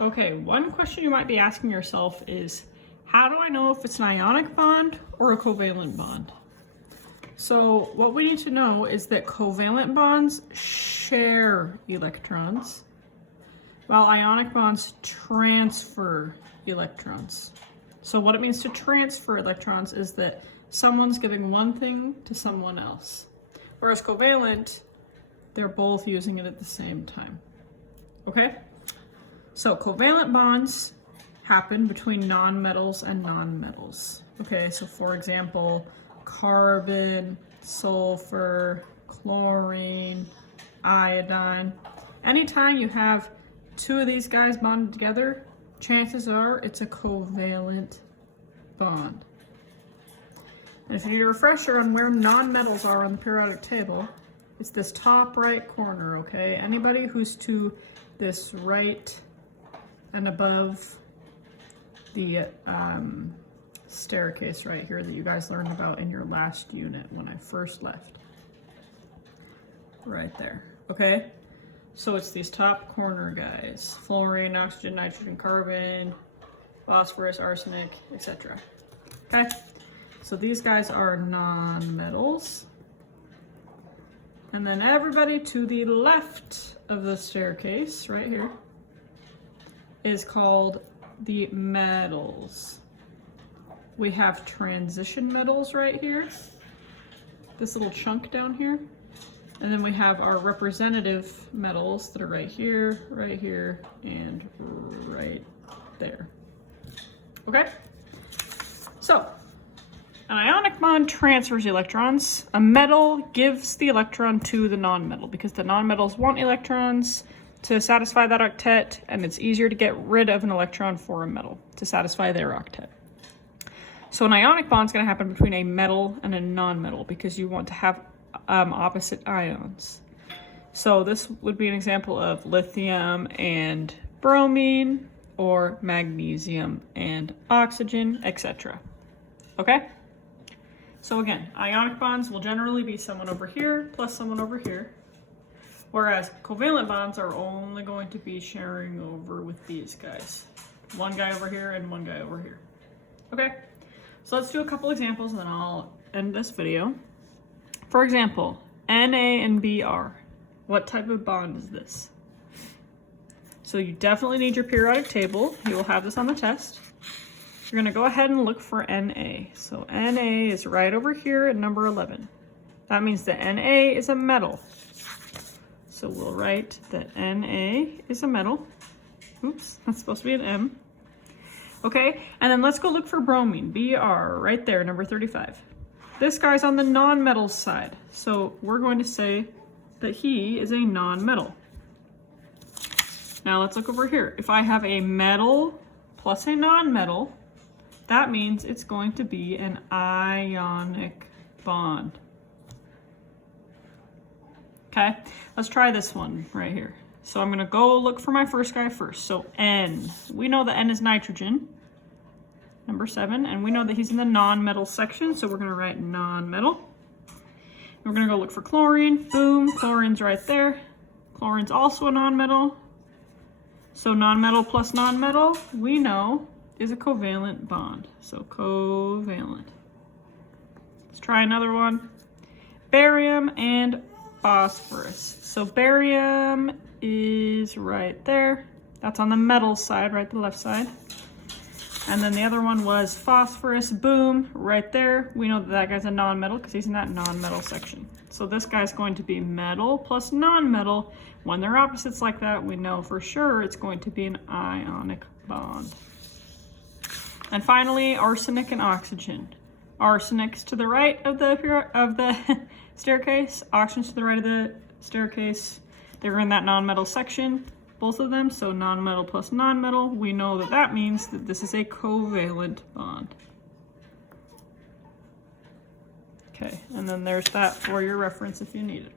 Okay, one question you might be asking yourself is, how do I know if it's an ionic bond or a covalent bond? So what we need to know is that covalent bonds share electrons, while ionic bonds transfer electrons. So what it means to transfer electrons is that someone's giving one thing to someone else. Whereas covalent, they're both using it at the same time. Okay? So covalent bonds happen between nonmetals and nonmetals. Okay, so for example, carbon, sulfur, chlorine, iodine. Anytime you have two of these guys bonded together, chances are it's a covalent bond. And if you need a refresher on where nonmetals are on the periodic table, it's this top right corner, okay? Anybody who's to this right and above the staircase right here that you guys learned about in your last unit when I first left. Right there, okay? So it's these top corner guys: fluorine, oxygen, nitrogen, carbon, phosphorus, arsenic, etc. Okay? So these guys are nonmetals. And then everybody to the left of the staircase, right here, is called the metals. We have transition metals right here, this little chunk down here. And then we have our representative metals that are right here, and right there. Okay? So, an ionic bond transfers electrons. A metal gives the electron to the nonmetal because the nonmetals want electrons to satisfy that octet, and it's easier to get rid of an electron for a metal to satisfy their octet. So an ionic bond is going to happen between a metal and a nonmetal because you want to have opposite ions. So this would be an example of lithium and bromine, or magnesium and oxygen, etc. Okay? So again, ionic bonds will generally be someone over here plus someone over here, whereas covalent bonds are only going to be sharing over with these guys. One guy over here and one guy over here. Okay? So let's do a couple examples and then I'll end this video. For example, Na and Br. What type of bond is this? So you definitely need your periodic table. You will have this on the test. You're gonna go ahead and look for Na. So Na is right over here at number 11. That means that Na is a metal. So we'll write that Na is a metal. Oops, that's supposed to be an M. Okay, and then let's go look for bromine, Br, right there, number 35. This guy's on the non-metal side, so we're going to say that he is a non-metal. Now let's look over here. If I have a metal plus a non-metal, that means it's going to be an ionic bond. Okay, let's try this one right here. So I'm gonna go look for my first guy first. So N, we know that N is nitrogen, number 7, and we know that he's in the non-metal section, so we're gonna write non-metal. We're gonna go look for chlorine, boom, chlorine's right there. Chlorine's also a non-metal. So non-metal plus non-metal, we know, is a covalent bond. So covalent. Let's try another one. Barium and phosphorus. So barium is right there. That's on the metal side, right, the left side. And then the other one was phosphorus, boom, right there. We know that that guy's a non-metal because he's in that non-metal section. So this guy's going to be metal plus non-metal. When they're opposites like that, we know for sure it's going to be an ionic bond. And finally, arsenic and oxygen. Arsenic's to the right of the staircase, oxygen's to the right of the staircase. They're in that non-metal section, both of them, so non-metal plus non-metal. We know that that means that this is a covalent bond. Okay, and then there's that for your reference if you need it.